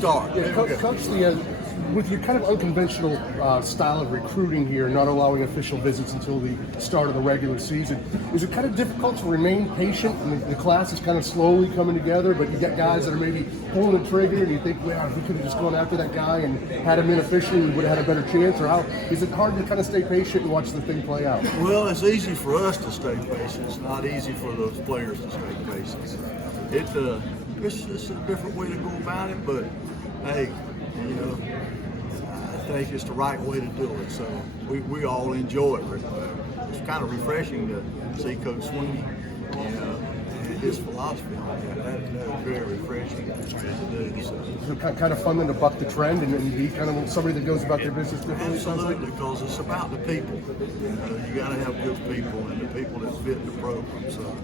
start. Yeah, Coach, with your kind of unconventional style of recruiting here, not allowing official visits until the start of the regular season, is it kind of difficult to remain patient? I mean, the class is kind of slowly coming together, but you got guys that are maybe pulling the trigger, and you think, well, if we could have just gone after that guy and had him in officially, we would have had a better chance. Or how is it hard to kind of stay patient and watch the thing play out? Well, it's easy for us to stay patient. It's not easy for those players to stay patient. It's just a different way to go about it, but hey, you know, I think it's the right way to do it. So we all enjoy it. It's kind of refreshing to see Coach Sweeney, you know, and his philosophy on that. That's very refreshing to do. So. Is it kind of fun then to buck the trend and be kind of somebody that goes about their business differently? Absolutely, because it's about the people. You got to have good people and the people that fit the program. So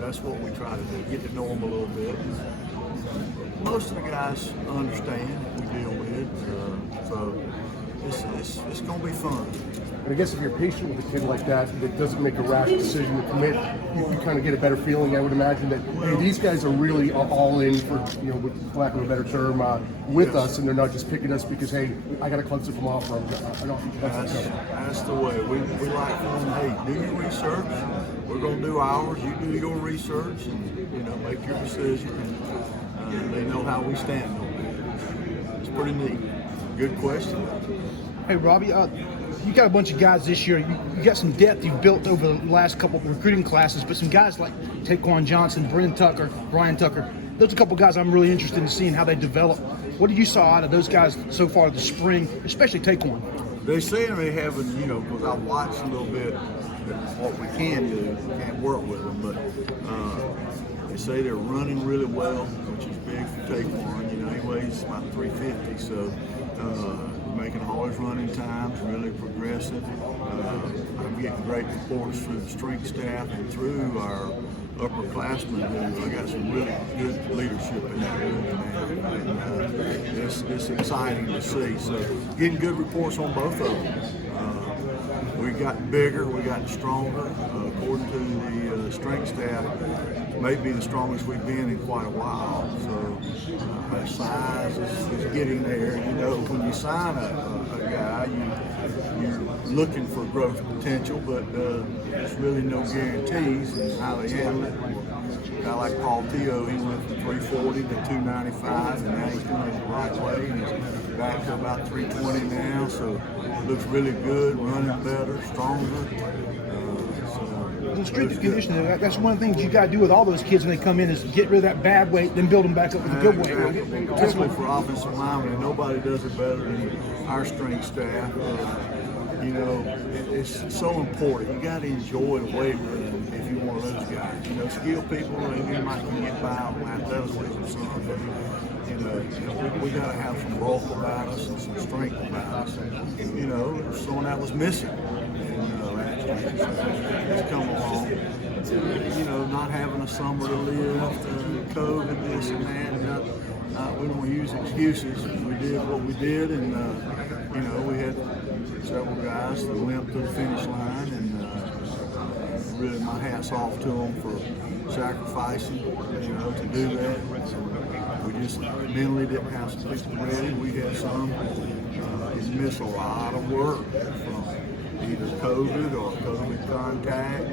that's what we try to do, get to know them a little bit. Most of the guys understand what we deal with, so it's going to be fun. And I guess if you're patient with a kid like that doesn't make a rash decision to commit, you kind of get a better feeling. I would imagine that hey, these guys are really all in for, you know, with lack of a better term, with us, and they're not just picking us because hey, I got a Clemson from off from. That's the way we like them. Hey, do your research. We're going to do ours. You do your research, and you know, make your decision. And they know how we stand on it. It's pretty neat. Good question. Hey, Robbie, you got a bunch of guys this year. You got some depth you've built over the last couple of recruiting classes, but some guys like Taquan Johnson, Brennan Tucker, Brian Tucker, those are a couple of guys I'm really interested in seeing how they develop. What did you saw out of those guys so far this spring, especially Taquan? They say they haven't, you know, because I watched a little bit what we can do. We can't work with them, but they say they're running really well, which is big for Taquan. You know, he weighs about 350, so making all his running times, really progressive. I'm getting great reports through the strength staff and through our upperclassmen who I got some really good leadership in that room now. And it's exciting to see. So getting good reports on both of them. We got bigger, we got stronger. According to the strength staff, maybe the strongest we've been in quite a while. So our size is getting there. You know, when you sign a guy, you're looking for growth potential, but there's really no guarantees in how they handle it. A guy like Paul Teo, he went from 340 to 295, and now he's doing it the right way, and he's back to about 320 now, so looks really good, running better, stronger. The strength and conditioning, that's one of the things you got to do with all those kids when they come in is get rid of that bad weight, then build them back up with a good weight. Particularly for offensive linemen, and nobody does it better than our strength staff. You know, it's so important. You got to enjoy the weight room if you're one of those guys. You know, skilled people, they might get by on athleticism or something, but you know, we got to have some bulk about us and some strength about us. And, you know, someone that was missing. It's come along. You know, not having a summer to live, COVID, this and that. We don't use excuses. We did what we did, and you know, we had several guys that limped to the finish line, and really my hat's off to them for sacrificing, you know, to do that. We just mentally didn't have some people ready. We had some that missed a lot of work from either COVID or COVID contact.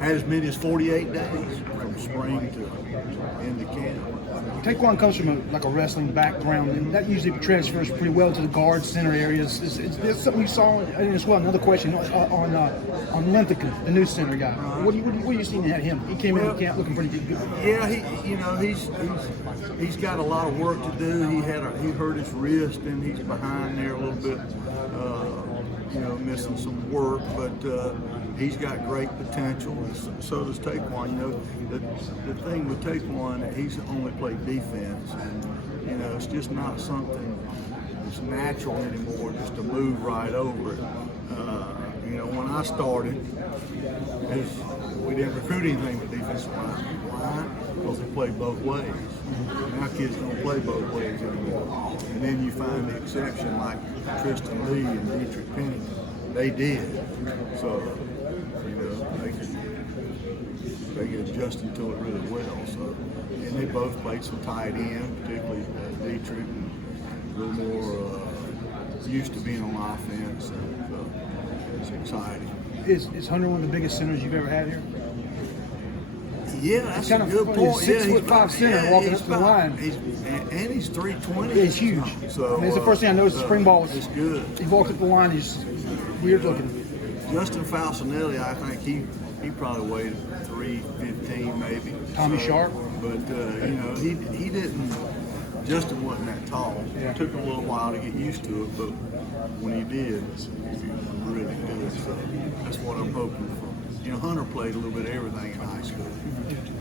Had as many as 48 days from spring to end of camp. Taquan comes from a wrestling background, and that usually transfers pretty well to the guard center areas. Is something you saw as well? Another question on Linthicum, the new center guy. What are you seeing at him? He came into camp looking pretty good. Yeah, he's got a lot of work to do. He hurt his wrist, and he's behind there a little bit. You know, missing some work, but he's got great potential. So does Taquan. You know, the thing with Taquan, he's only played defense, and you know, it's just not something that's natural anymore, just to move right over it. You know, when I started, we didn't recruit anything with defensive line. Why? Because they play both ways. Now kids don't play both ways anymore. And then you find the exception like Tristan Lee and Dietrich Penny. They did. So, you know, they could adjust to it really well. So. both played some tight end, particularly Dietrich, a little more used to being on offense, and it's exciting. Is Hunter one of the biggest centers you've ever had here? Yeah, that's kind a of good funny. point. He's 6'5" about- center walking he's up the line. And he's 320. Yeah, he's huge. So I mean, it's the first thing I noticed. The spring ball was. It's good. He walked up the line. He's weird looking. Justin Falcinelli, I think he probably weighed 315 maybe. Tommy Sharp. But you know, he didn't. Justin wasn't that tall. Yeah. It took him a little while to get used to it, but when he did, he was really good. So that's what I'm hoping for. You know, Hunter played a little bit of everything in high school,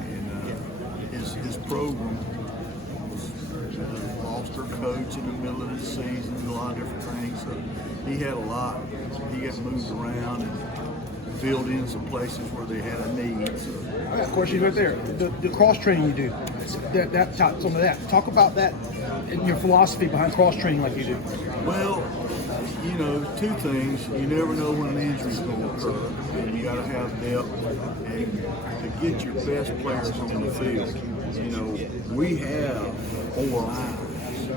and his program was Foster coach in the middle of the season, a lot of different things. So he had a lot. He got moved around and filled in some places where they had a need. So. I got a question right there. The cross training you do, some of that. Talk about that and your philosophy behind cross training like you do. Well, you know, two things. You never know when an injury is going to occur, and you got to have depth. And to get your best players on the field, you know, we have 4 lines,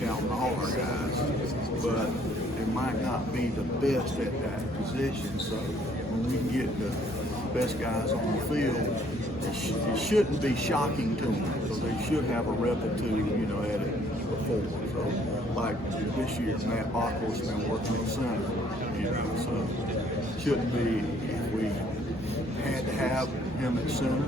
counting all our guys, but they might not be the best at that position. So when we get the best guys on the field, it shouldn't be shocking to them, because they should have a rep or two, you know, at it before. So, like this year, Matt Bockel's been working on center, you know, so shouldn't be, if we had to have him at center,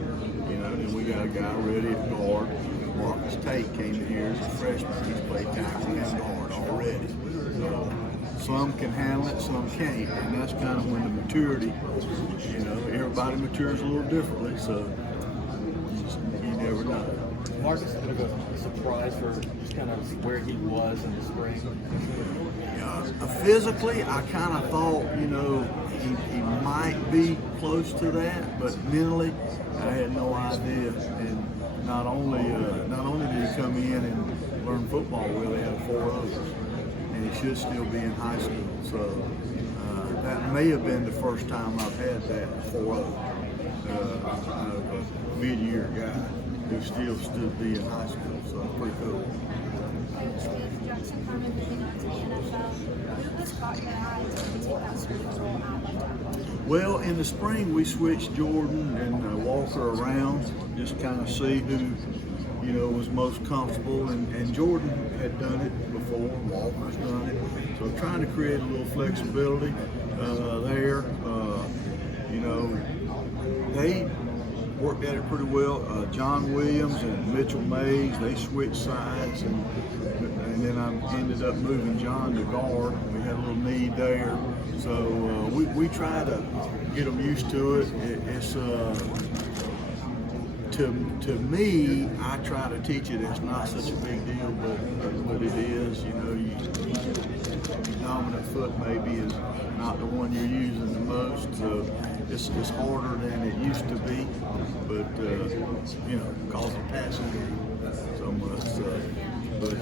you know, then we got a guy ready at guard. Marcus Tate came in here as a freshman. He's played tackle and guard already. So, some can handle it, some can't, and that's kind of when the maturity, you know, everybody matures a little differently, so you never know. Marcus, a bit of a surprise for just kind of where he was in the spring. Physically, I kind of thought, you know, he might be close to that, but mentally, I had no idea. And not only did he come in and learn football well, he had 4 others, and he should still be in high school. So that may have been the first time I've had that 4 a mid-year guy who still stood be in high school. So pretty cool. Well, in the spring we switched Jordan and Walker around, just kind of see who, you know, was most comfortable. And Jordan had done it before, Walker's done it. So trying to create a little flexibility there. You know, they worked at it pretty well. John Williams and Mitchell Mays, they switched sides, and then I ended up moving John to guard. We had a little need there, so we try to get them used to it. It's to me, I try to teach it. It's not such a big deal, but it is. You know, your dominant foot maybe is not the one you're using the most, so it's harder than it used to be. But you know, because of passing so much, but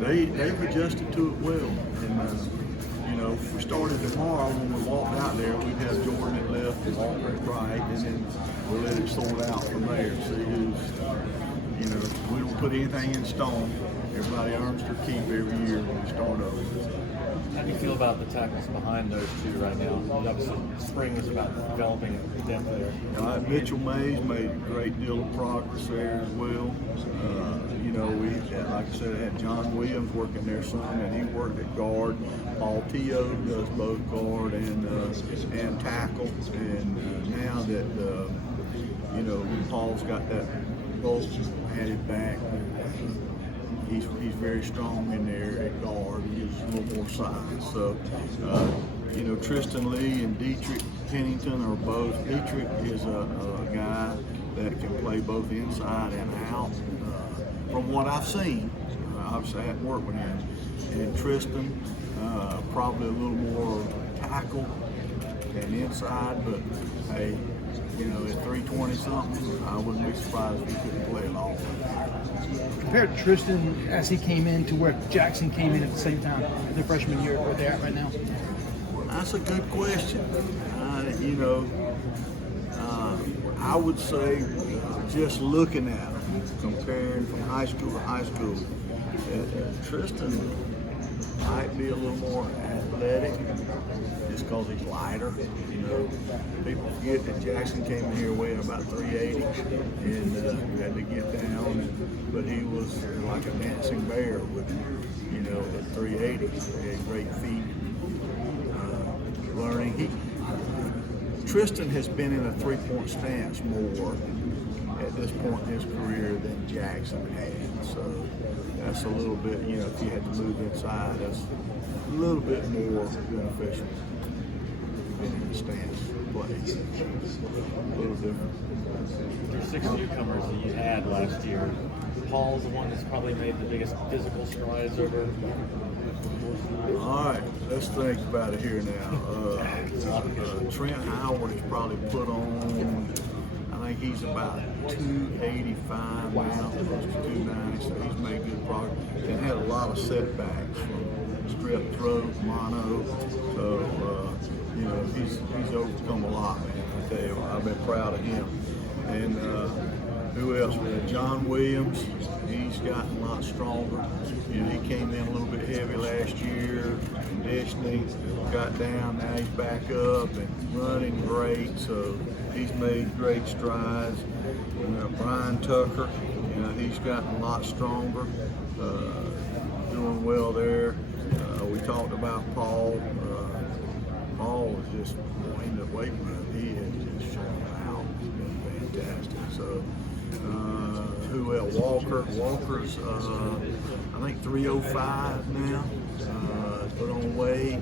they've adjusted to it well. And you know, if we started tomorrow, when we walked out there, we'd have Jordan at left and Walker at right, and then we'll let it sort out from there. See who's, you know, we don't put anything in stone. Everybody earns their keep every year when we start over. How do you feel about the tackles behind those two right now? Obviously, spring was about developing depth there. Mitchell Mays made a great deal of progress there as well. You know, we, like I said, had John Williams working there some, and he worked at guard. Paul Teo does both guard and tackle. And now that you know, Paul's got that both headed back, he's very strong in there at guard. He gives a little more size. So, you know, Tristan Lee and Dietrich Pennington are both. Dietrich is a guy that can play both inside and out. From what I've seen, obviously I haven't worked with him. And Tristan, probably a little more tackle and inside, but hey, you know, at 320 something, I wouldn't be surprised if he couldn't play at all. Compared to Tristan as he came in to where Jackson came in at the same time, the freshman year, where they're at right now? That's a good question. You know, I would say just looking at him, comparing from high school to high school, Tristan might be a little more athletic just because he's lighter. You know, people forget that Jackson came in here weighing about 380 and had to get down, but he was like a dancing bear with, you know, at 380. He had great feet. Learning. Tristan has been in a three-point stance more at this point in his career than Jackson had. So that's a little bit, you know, if you had to move inside, that's a little bit more beneficial. Being in the stance play. A little different. Your 6 newcomers that you had last year, Paul's the one that's probably made the biggest physical strides over. All right, let's think about it here now. Trent Howard has probably put on, I think he's about 285 now, close to 290, so he's made good progress. And had a lot of setbacks from strep throat, mono, so you know, he's overcome a lot, man. I tell you, I've been proud of him. And who else? We had John Williams. He's gotten a lot stronger. You know, he came in a little bit heavy last year, conditioning, got down, now he's back up and running great. So he's made great strides. Brian Tucker, you know, he's gotten a lot stronger, doing well there. We talked about Paul. Paul was just in the weight room. He has just shown out. He's been fantastic. So. Who else? Walker. Walker's, I think 305 now. Put on weight.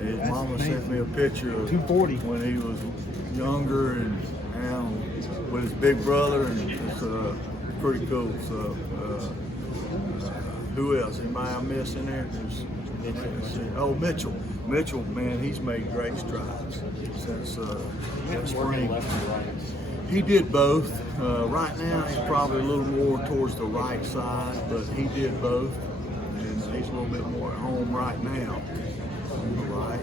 His mama sent me a picture of 240 when he was younger and now with his big brother, and it's pretty cool. So, who else? Anybody I miss in there? Oh, Mitchell. Mitchell, man, he's made great strides since spring. He did both. Right now, he's probably a little more towards the right side, but he did both, and he's a little bit more at home right now. Right.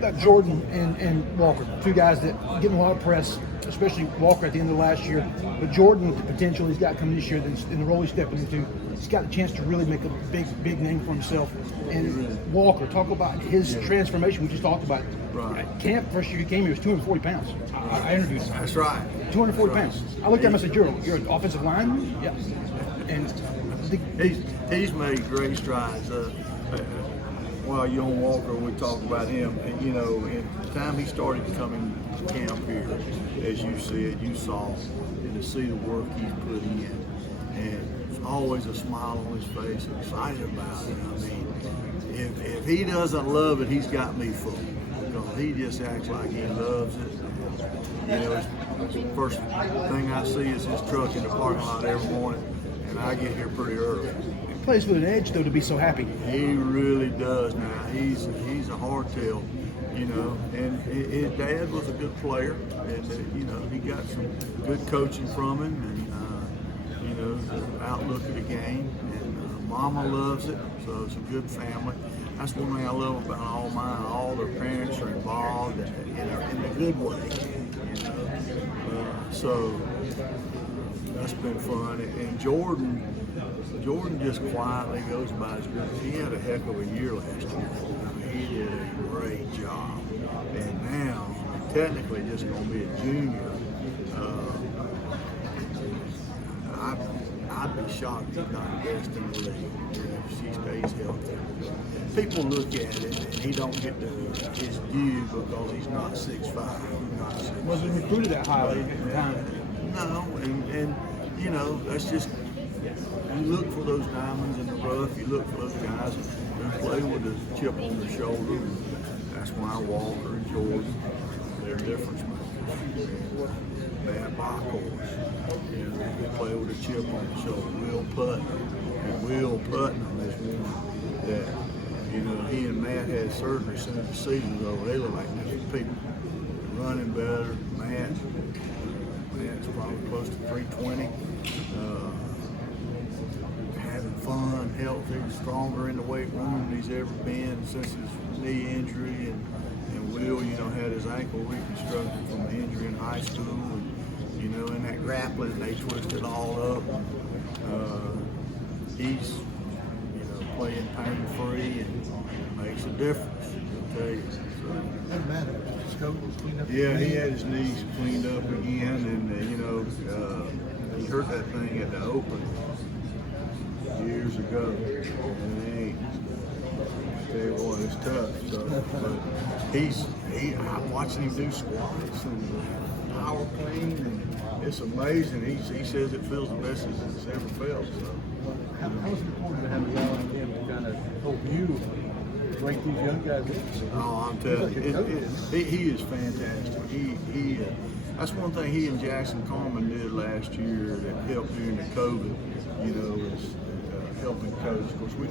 Got Jordan and Walker, two guys that getting a lot of press, especially Walker at the end of last year. But Jordan, with the potential he's got coming this year, in the role he's stepping into, he's got a chance to really make a big name for himself. And Walker, talk about his transformation. We just talked about it. Right. At camp, first year he came, he was 240 pounds. I introduced him. That's right. 240 pounds. I looked at him and said, "You're an offensive lineman?" Yeah. And he's made great strides. While Young Walker, we talked about him. You know, in the time he started coming to camp here, as you said, you saw, and to see the work he's put in, and there's always a smile on his face, excited about it. I mean, if he doesn't love it, he's got me fooled. Because he just acts like he loves it. And, you know, first thing I see is his truck in the parking lot every morning, and I get here pretty early. plays with an edge though to be so happy. He really does now. He's a hardtail, you know. And his dad was a good player, and you know, he got some good coaching from him, and you know, the outlook of the game. And Mama loves it, so it's a good family. That's one thing I love about all mine. All their parents are involved in a good way, you know. So that's been fun. And Jordan just quietly goes by his business. He had a heck of a year last year. I mean, he did a great job. And now, technically, just going to be a junior. I'd be shocked if he's not the best in the league if she stays healthy. People look at it and he don't get his due because he's not 6'5". Wasn't recruited that highly at the time. No, and you know, that's just, you look for those diamonds in the rough, you look for those guys who play with a chip on their shoulder. And that's why Walker and Jordan, they're difference makers. Bad Backhorse, you know, they play with a chip on the shoulder. Will Putnam is one that, you know, he and Matt had surgery as soon as the season was over. They look like different people. Running better. Matt's probably close to 320. Having fun, healthy, stronger in the weight room than he's ever been since his knee injury. And Will, you know, had his ankle reconstructed from the injury in high school. And, You know, in that grappling, they twist it all up. He's, you know, playing pain-free and makes a difference, I'll tell you. Doesn't matter. Just go clean up. Yeah, he had his knees cleaned up again, and you know, he hurt that thing at the Open years ago. And I tell you what, it's tough. So, but I'm watching him do squats and power clean, and it's amazing. He says it feels the best it's ever felt. So. How was it important to have a guy like him to kind of help you break these young guys in? Oh, I'm telling you, he is fantastic. That's one thing he and Jackson Carmen did last year that helped during the COVID. You know, is helping coach. Of course, we